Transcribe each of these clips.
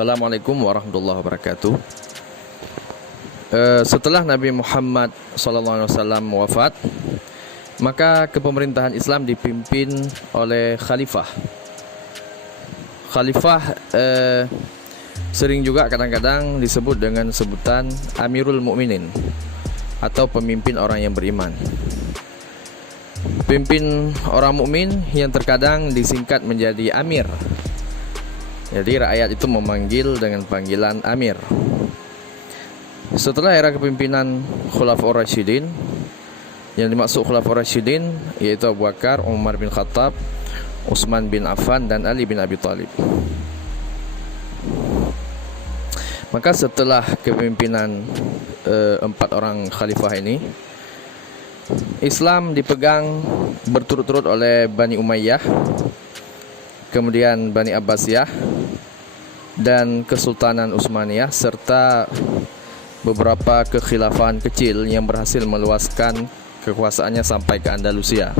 Assalamualaikum warahmatullahi wabarakatuh. Setelah Nabi Muhammad SAW wafat, maka kepemerintahan Islam dipimpin oleh khalifah. Khalifah sering juga kadang-kadang disebut dengan sebutan Amirul Mukminin atau pemimpin orang yang beriman. Pimpin orang mukmin yang terkadang disingkat menjadi Amir. Jadi rakyat itu memanggil dengan panggilan Amir. Setelah era kepemimpinan Khulafaur Rasyidin, yang dimaksud Khulafaur Rasyidin yaitu Abu Bakar, Umar bin Khattab, Utsman bin Affan, dan Ali bin Abi Thalib. Maka setelah kepemimpinan empat orang khalifah ini, Islam dipegang berturut-turut oleh Bani Umayyah, kemudian Bani Abbasiyah, dan Kesultanan Utsmaniyah, serta beberapa kekhilafahan kecil yang berhasil meluaskan kekuasaannya sampai ke Andalusia.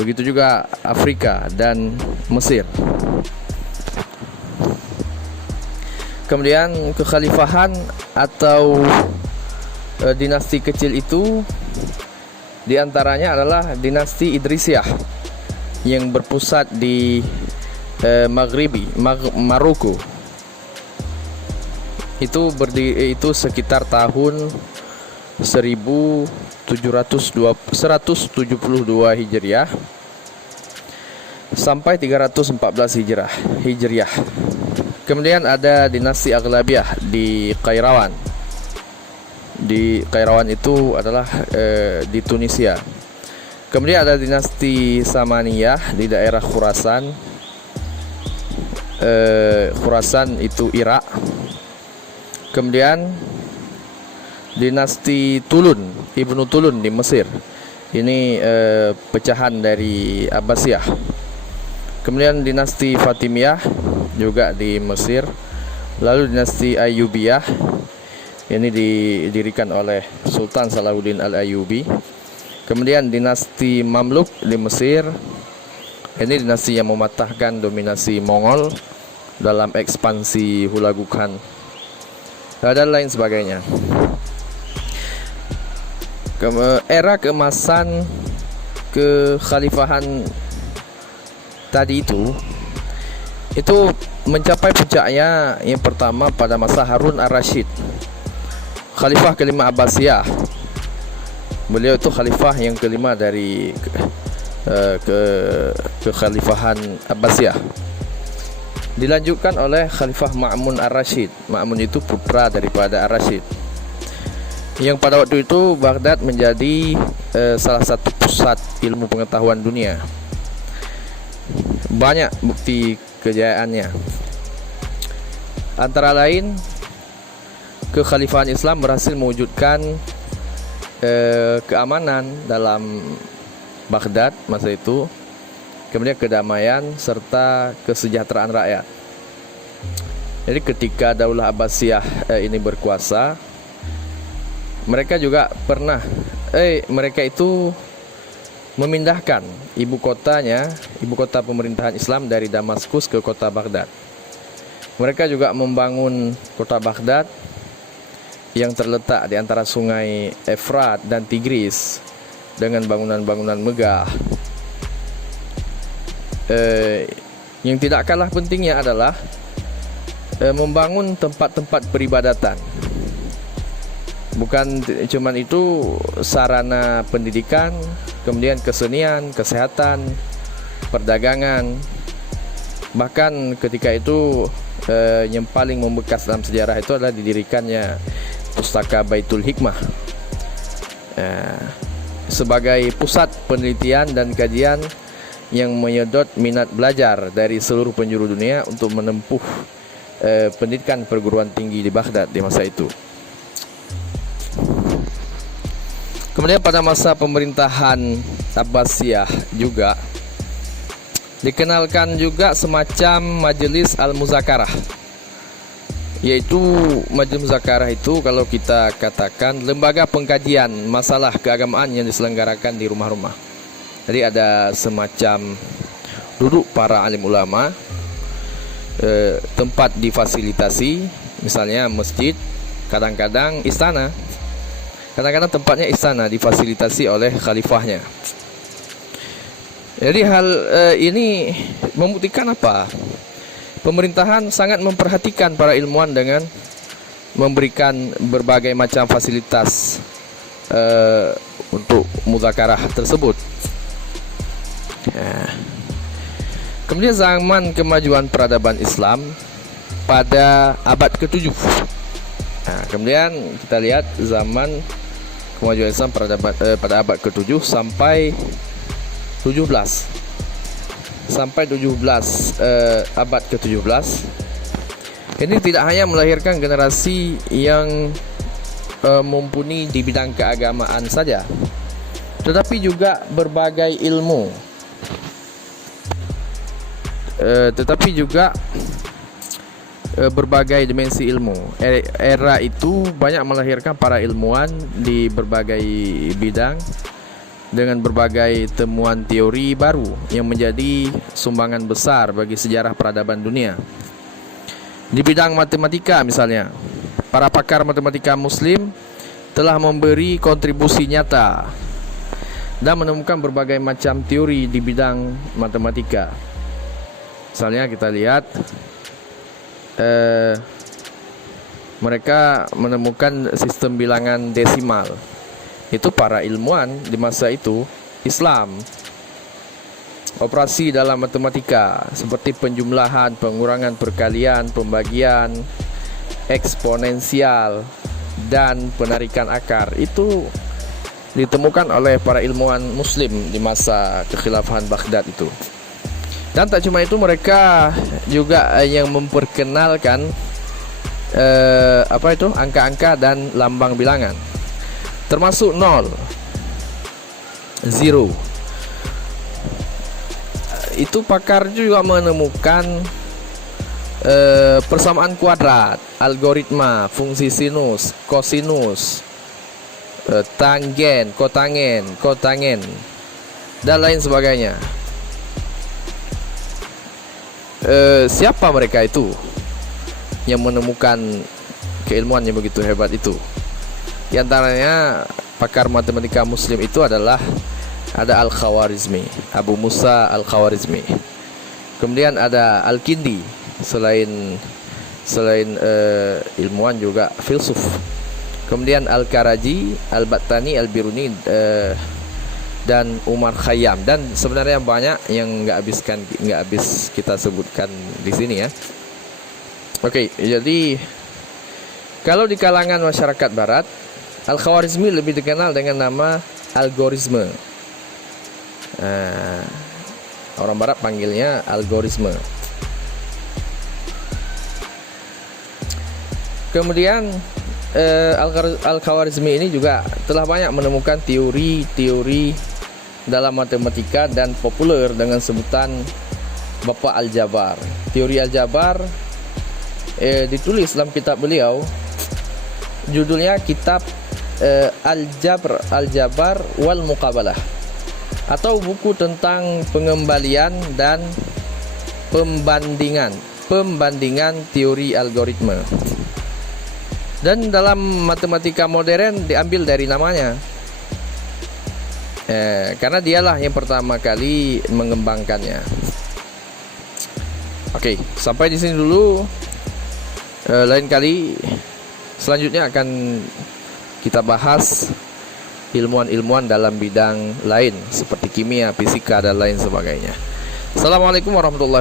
Begitu juga Afrika dan Mesir. Kemudian kekhalifahan atau dinasti kecil itu diantaranya adalah dinasti Idrisiyah yang berpusat di Maroko. Itu sekitar tahun 172 Hijriah sampai 314 Hijriah. Kemudian ada dinasti Aghlabiyah di Kairawan. Di Kairawan itu adalah di Tunisia. Kemudian ada dinasti Samaniyah di daerah Khurasan. Khurasan itu Irak. Kemudian dinasti Tulun, Ibnu Tulun di Mesir. Ini pecahan dari Abbasiyah. Kemudian dinasti Fatimiyah juga di Mesir. Lalu dinasti Ayyubiyah, ini didirikan oleh Sultan Salahuddin Al-Ayyubi. Kemudian dinasti Mamluk di Mesir. Ini dinasti yang mematahkan dominasi Mongol dalam ekspansi Hulagu Khan dan lain sebagainya. Era keemasan kekhalifahan tadi itu mencapai puncaknya yang pertama pada masa Harun ar-Rasyid, khalifah kelima Abbasiyah. Beliau itu khalifah yang kelima dari kekhalifahan Abbasiyah. Dilanjutkan oleh Khalifah Ma'mun ar-Rasyid. Ma'mun itu putra daripada ar-Rasyid, yang pada waktu itu Baghdad menjadi salah satu pusat ilmu pengetahuan dunia. Banyak bukti kejayaannya. Antara lain, kekhalifahan Islam berhasil mewujudkan keamanan dalam Baghdad masa itu, kemudian kedamaian serta kesejahteraan rakyat. Jadi ketika Daulah Abbasiyah ini berkuasa, mereka juga pernah mereka itu memindahkan ibu kota pemerintahan Islam dari Damaskus ke kota Baghdad. Mereka juga membangun kota Baghdad yang terletak di antara sungai Efrat dan Tigris dengan bangunan-bangunan megah. Yang tidak kalah pentingnya adalah membangun tempat-tempat peribadatan. Bukan cuman itu, sarana pendidikan, kemudian kesenian, kesehatan, perdagangan. Bahkan ketika itu yang paling membekas dalam sejarah itu adalah didirikannya Pustaka Baitul Hikmah sebagai pusat penelitian dan kajian yang menyedot minat belajar dari seluruh penjuru dunia untuk menempuh pendidikan perguruan tinggi di Baghdad di masa itu. Kemudian pada masa pemerintahan Abbasiyah juga dikenalkan juga semacam Majelis Al-Muzakarah, yaitu Majelis Muzakarah itu kalau kita katakan lembaga pengkajian masalah keagamaan yang diselenggarakan di rumah-rumah. Jadi ada semacam duduk para alim ulama tempat difasilitasi, misalnya masjid, kadang-kadang istana. Kadang-kadang tempatnya istana difasilitasi oleh khalifahnya. Jadi hal ini membuktikan apa? Pemerintahan sangat memperhatikan para ilmuwan dengan memberikan berbagai macam fasilitas untuk muzakarah tersebut. Kemudian zaman kemajuan peradaban Islam pada abad ke-7. Kemudian kita lihat zaman kemajuan Islam pada abad ke-7 sampai 17. Sampai 17 abad ke-17. Ini tidak hanya melahirkan generasi yang mumpuni di bidang keagamaan saja, tetapi juga berbagai ilmu. Berbagai dimensi ilmu. Era itu banyak melahirkan para ilmuwan di berbagai bidang dengan berbagai temuan teori baru yang menjadi sumbangan besar bagi sejarah peradaban dunia. Di bidang matematika misalnya, para pakar matematika muslim telah memberi kontribusi nyata dan menemukan berbagai macam teori di bidang matematika. Misalnya kita lihat mereka menemukan sistem bilangan desimal. Itu para ilmuwan di masa itu Islam. Operasi dalam matematika seperti penjumlahan, pengurangan, perkalian, pembagian, eksponensial, dan penarikan akar itu ditemukan oleh para ilmuwan muslim di masa kekhilafahan Baghdad itu. Dan tak cuma itu, mereka juga yang memperkenalkan angka-angka dan lambang bilangan, termasuk 0, 0. Itu pakar juga menemukan persamaan kuadrat, algoritma, fungsi sinus, kosinus, tangen, kotangen, dan lain sebagainya. Siapa mereka itu yang menemukan keilmuan yang begitu hebat itu? Di antaranya pakar matematika muslim itu adalah ada Al-Khawarizmi, Abu Musa Al-Khawarizmi. Kemudian ada Al-Kindi, selain ilmuwan juga filsuf. Kemudian Al-Karaji, Al-Battani, Al-Biruni, dan Umar Khayyam, dan sebenarnya banyak yang nggak habis kita sebutkan di sini ya. Oke, jadi kalau di kalangan masyarakat Barat, Al-Khawarizmi lebih dikenal dengan nama algoritme. Orang Barat panggilnya algoritme. Kemudian Al-Khawarizmi ini juga telah banyak menemukan teori-teori dalam matematika dan populer dengan sebutan Bapak Al-Jabar. Teori Al-Jabar ditulis dalam kitab beliau, judulnya kitab Al-Jabar wal Muqabalah, atau buku tentang pengembalian dan pembandingan teori algoritma. Dan dalam matematika modern diambil dari namanya, karena dialah yang pertama kali mengembangkannya. Oke, sampai di sini dulu. Lain kali selanjutnya akan kita bahas ilmuwan-ilmuwan dalam bidang lain seperti kimia, fisika, dan lain sebagainya. Assalamualaikum warahmatullahi wabarakatuh.